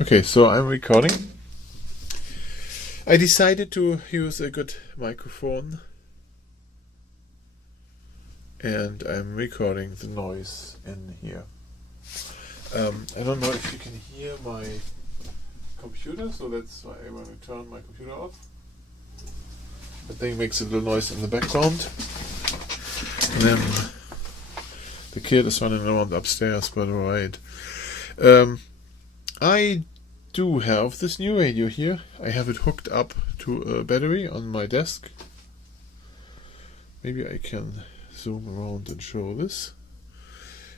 Okay, so I'm recording. I decided to use a good microphone and I'm recording the noise in here. I don't know if you can hear my computer, so that's why I want to turn my computer off. That thing makes a little noise in the background. And then the kid is running around upstairs, but alright. I do have this new radio here. I have it hooked up to a battery on my desk. Maybe I can zoom around and show this.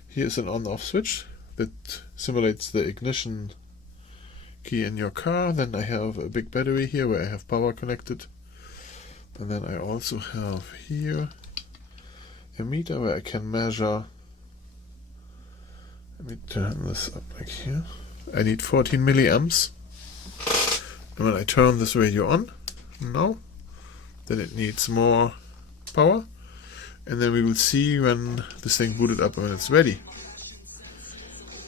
Here's an on-off switch that simulates the ignition key in your car. Then I have a big battery here where I have power connected. And then I also have here a meter where I can measure. Let me turn this up like here. I need 14 milliamps. And when I turn this radio on now, then it needs more power. And then we will see when this thing booted up when it's ready.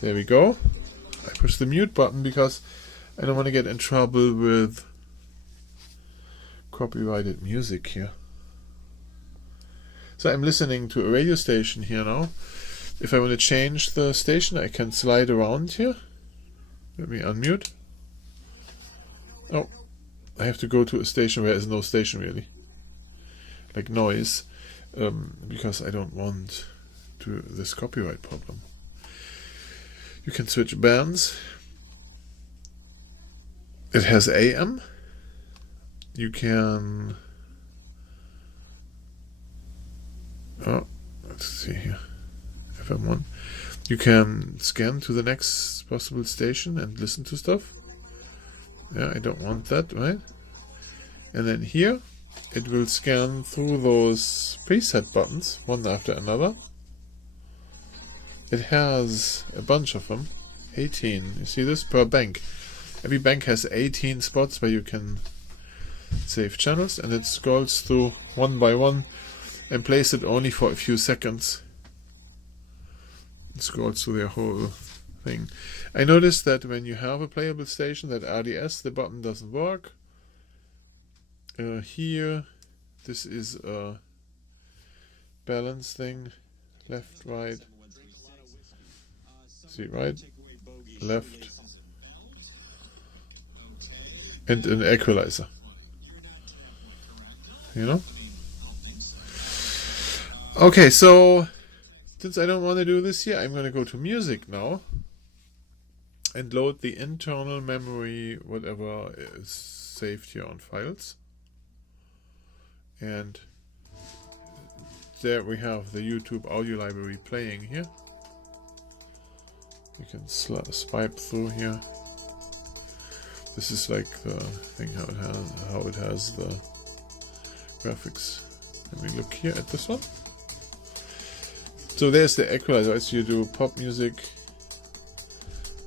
There we go. I push the mute button because I don't want to get in trouble with copyrighted music here. So I'm listening to a radio station here now. If I want to change the station, I can slide around here. Let me unmute. Oh, I have to go to a station where there's no station really. Like noise. Because I don't want this copyright problem. You can switch bands. It has AM. You can... Oh, let's see here. FM1. You can scan to the next possible station and listen to stuff. Yeah, I don't want that, right? And then here, it will scan through those preset buttons, one after another. It has a bunch of them, 18. You see this? Per bank. Every bank has 18 spots where you can save channels, and it scrolls through one by one and plays it only for a few seconds. Scrolls through their whole thing. I noticed that when you have a playable station, that RDS, the button doesn't work. Here, this is a balance thing. Left, right. See, right, left, and an equalizer. You know? Okay, so since I don't want to do this here, I'm going to go to music now and load the internal memory, whatever is saved here on files. And there we have the YouTube audio library playing here. You can swipe through here. This is like the thing how it has the graphics. Let me look here at this one. So there's the equalizer. So you do pop music,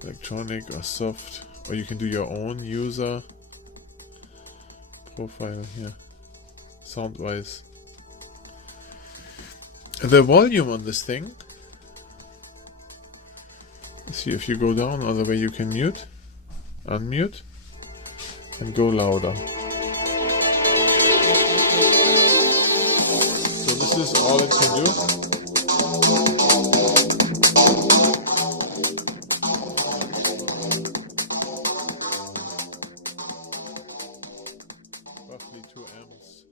electronic or soft, or you can do your own user profile here, sound-wise. The volume on this thing. See, if you go down, other way you can mute, unmute, and go louder. So this is all it can do. Roughly 2 amps.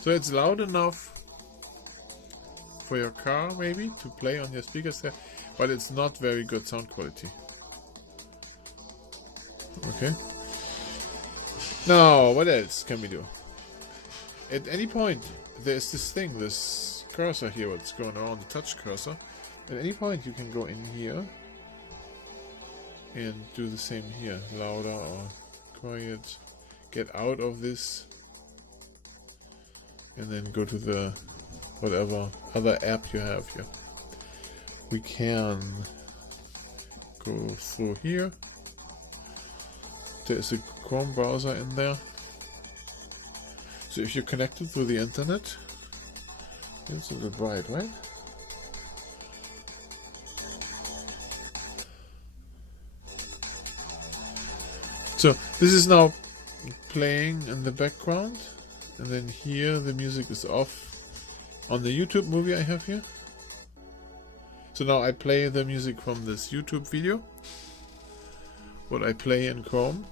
So it's loud enough for your car maybe to play on your speakers there, but it's not very good sound quality. Okay. Now, what else can we do? At any point, there's this thing, this cursor here, what's going on, the touch cursor. At any point you can go in here and do the same here, louder or quiet. Get out of this and then go to the whatever other app you have here. We can go through here. There's a Chrome browser in there. So if you're connected through the internet, it's a little bright, right? So this is now playing in the background, and then here the music is off on the YouTube movie I have here. So now I play the music from this YouTube video, what I play in Chrome.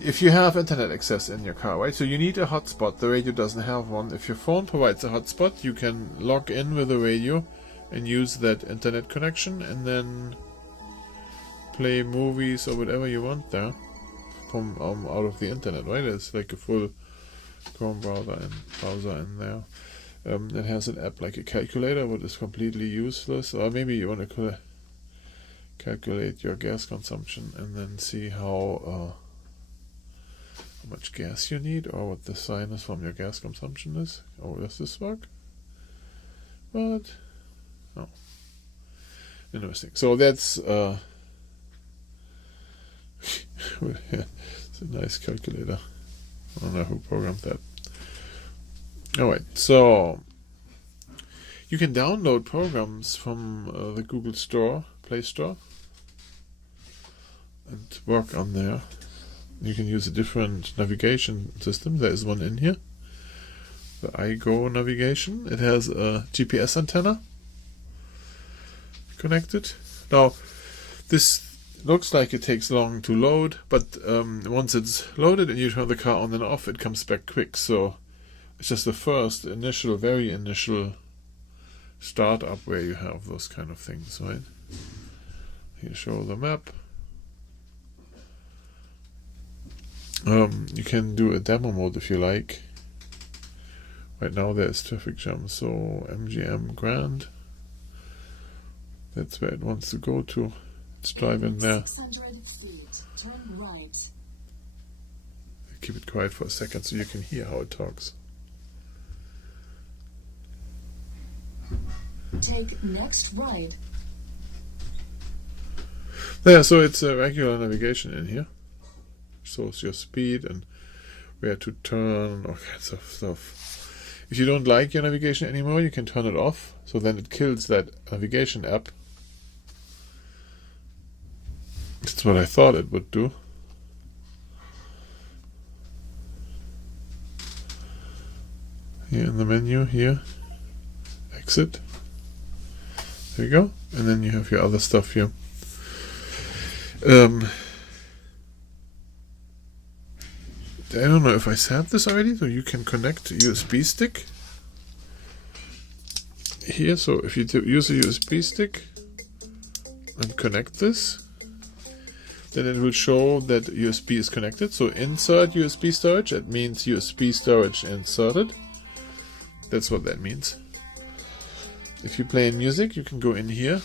If you have internet access in your car, right? So you need a hotspot. The radio doesn't have one. If your phone provides a hotspot, you can log in with the radio and use that internet connection, and then play movies or whatever you want there from out of the internet, right? It's like a full Chrome browser in there. It has an app like a calculator, but is completely useless. Or maybe you want to calculate your gas consumption and then see how much gas you need, or what the sinus from your gas consumption is. Oh, does this work? What? Oh, interesting. So that's it's a nice calculator. I don't know who programmed that. Alright, so you can download programs from the Google Store, Play Store, and work on there. You can use a different navigation system. There is one in here, the iGo navigation. It has a GPS antenna connected. Now, this looks like it takes long to load, but once it's loaded and you turn the car on and off, it comes back quick. So it's just the first very initial startup where you have those kind of things, right? Here, show the map. You can do a demo mode if you like. Right now there's traffic jam, so MGM Grand. That's where it wants to go to. Let's drive in there. 600 feet, turn right. Keep it quiet for a second so you can hear how it talks. Take next right. There, so it's a regular navigation in here. Shows your speed and where to turn, all kinds of stuff. If you don't like your navigation anymore, you can turn it off. So then it kills that navigation app. That's what I thought it would do. Here in the menu, here, exit. There you go. And then you have your other stuff here. I don't know if I said this already, so you can connect a USB stick here. So if you use a USB stick and connect this, then it will show that USB is connected. So insert USB storage, that means USB storage inserted. That's what that means. If you play music, you can go in here,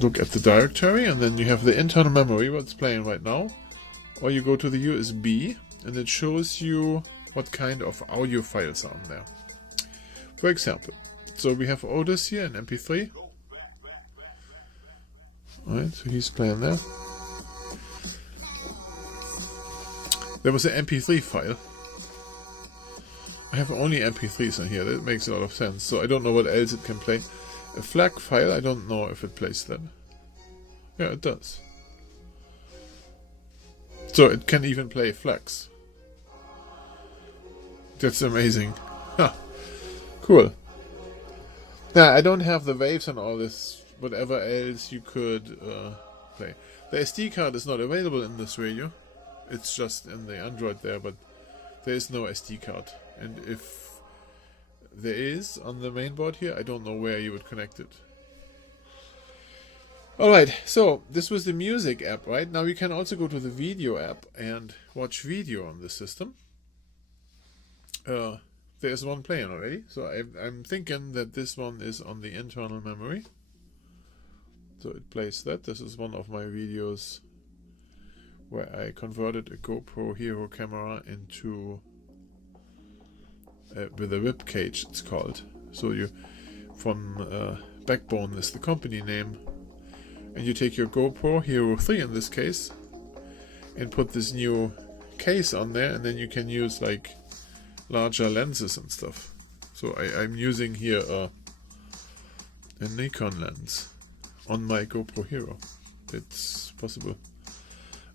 look at the directory, and then you have the internal memory, what's playing right now. Or you go to the USB, and it shows you what kind of audio files are on there. For example, so we have Otis here in MP3. Alright, so he's playing there. There was an MP3 file. I have only MP3s in here, that makes a lot of sense. So I don't know what else it can play. A FLAC file, I don't know if it plays that. Yeah, it does. So it can even play FLACs. That's amazing. Huh. Cool. Now, I don't have the waves and all this, whatever else you could play. The SD card is not available in this radio. It's just in the Android there, but there is no SD card. And if there is on the mainboard here, I don't know where you would connect it. Alright, so this was the music app, right? Now you can also go to the video app and watch video on the system. There's one playing already, so I'm thinking that this one is on the internal memory. So it plays that. This is one of my videos where I converted a GoPro Hero camera into with a rib cage, it's called. So you from Backbone is the company name, and you take your GoPro Hero 3 in this case and put this new case on there, and then you can use like larger lenses and stuff. So I'm using here a Nikon lens on my GoPro Hero. It's possible.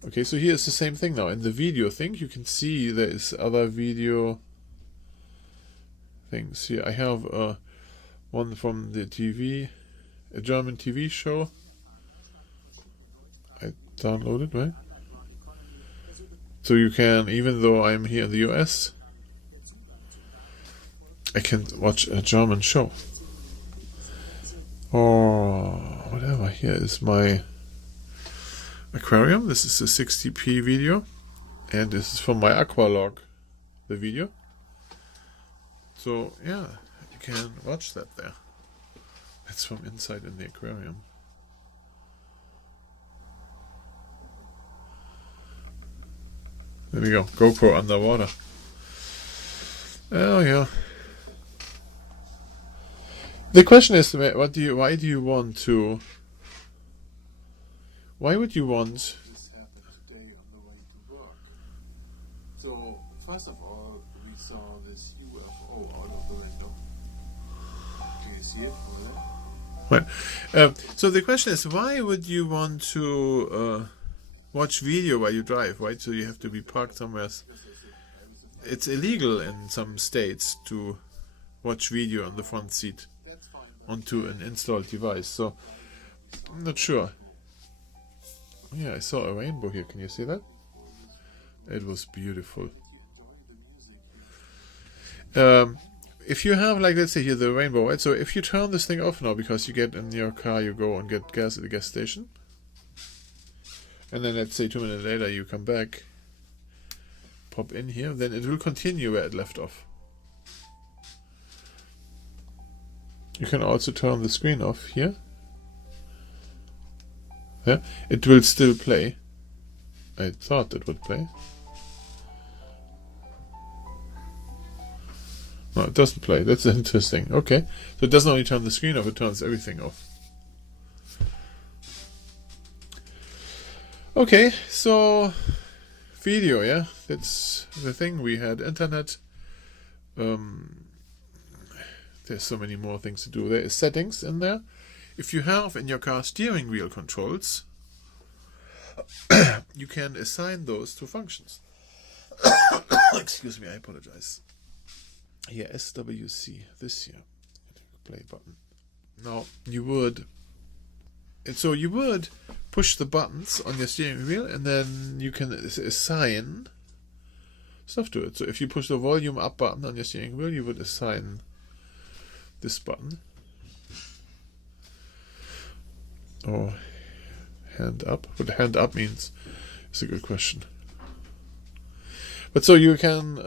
Okay, so here is the same thing now. In the video thing, you can see there is other video things here. I have one from the TV, a German TV show. I downloaded, right? So you can, even though I'm here in the US, I can watch a German show. Or whatever. Here is my aquarium. This is a 60p video. And this is from my Aqualog, the video. So yeah, you can watch that there. It's from inside in the aquarium. There we go. GoPro underwater. Oh yeah. The question is, why would you want? This happened today on the way to work. So first of all, we saw this UFO out of the window. Do you see it over there? Right. So the question is, why would you want to watch video while you drive? Right. So you have to be parked somewhere. It's illegal in some states to watch video on the front seat onto an installed device, so I'm not sure. Yeah, I saw a rainbow here. Can you see that? It was beautiful. If you have, like, let's say here the rainbow, right? So if you turn this thing off now because you get in your car, you go and get gas at the gas station, and then let's say 2 minutes later you come back, pop in here, then it will continue where it left off. You can also turn the screen off here. Yeah, it will still play. I thought it would play. No, it doesn't play. That's interesting. Okay, so it doesn't only turn the screen off, it turns everything off. Okay, so video, yeah, that's the thing. We had internet. There's so many more things to do. There is settings in there. If you have in your car steering wheel controls, you can assign those to functions. Excuse me, I apologize. Here, SWC, this here, play button. Now, you would push the buttons on your steering wheel, and then you can assign stuff to it. So if you push the volume up button on your steering wheel, you would assign this button. Or hand up. What hand up means is a good question. But so you can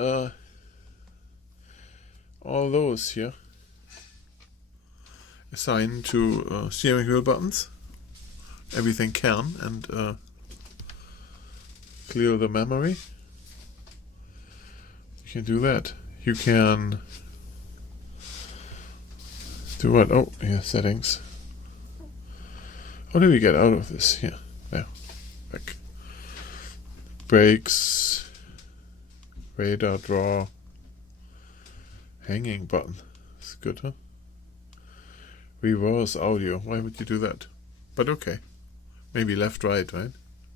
all those here assign to steering wheel buttons. Everything can, and clear the memory. You can do that. You can do what? Oh, yeah, settings. What do we get out of this? Here, there, back. Brakes, radar draw, hanging button. That's good, huh? Reverse audio. Why would you do that? But okay. Maybe left, right, right?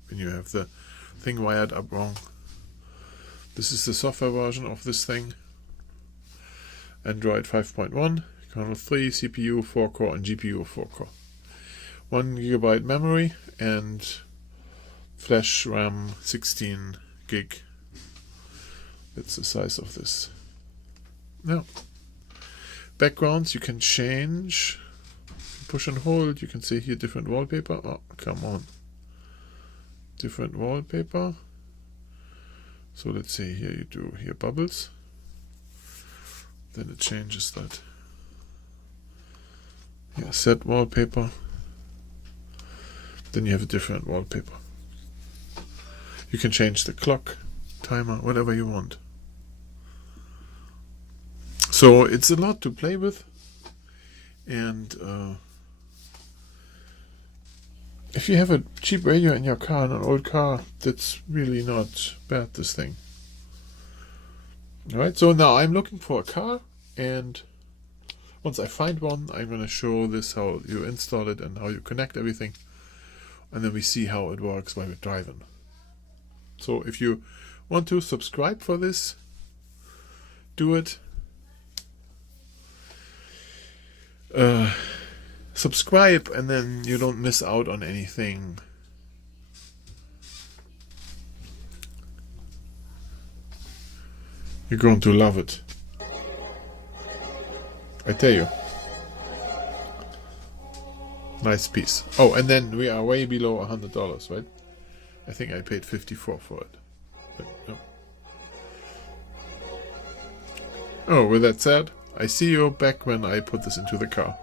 When you have the thing wired up wrong. This is the software version of this thing. Android 5.1, kernel 3, CPU 4-core and GPU 4-core. 1 GB memory and flash RAM 16 gig. That's the size of this. Now, backgrounds you can change. Push and hold. You can see here different wallpaper. Oh, come on. Different wallpaper. So let's say here you do here bubbles. Then it changes that. Yeah, set wallpaper. Then you have a different wallpaper. You can change the clock, timer, whatever you want. So it's a lot to play with, and if you have a cheap radio in your car, in an old car, that's really not bad, this thing. Alright, so now I'm looking for a car, and Once I find one, I'm going to show this how you install it and how you connect everything. And then we see how it works while we're driving. So if you want to subscribe for this, do it. Subscribe, and then you don't miss out on anything. You're going to love it, I tell you. Nice piece. Oh, and then we are way below $100, right? I think I paid $54 for it. But no. Oh, with that said, I see you back when I put this into the car.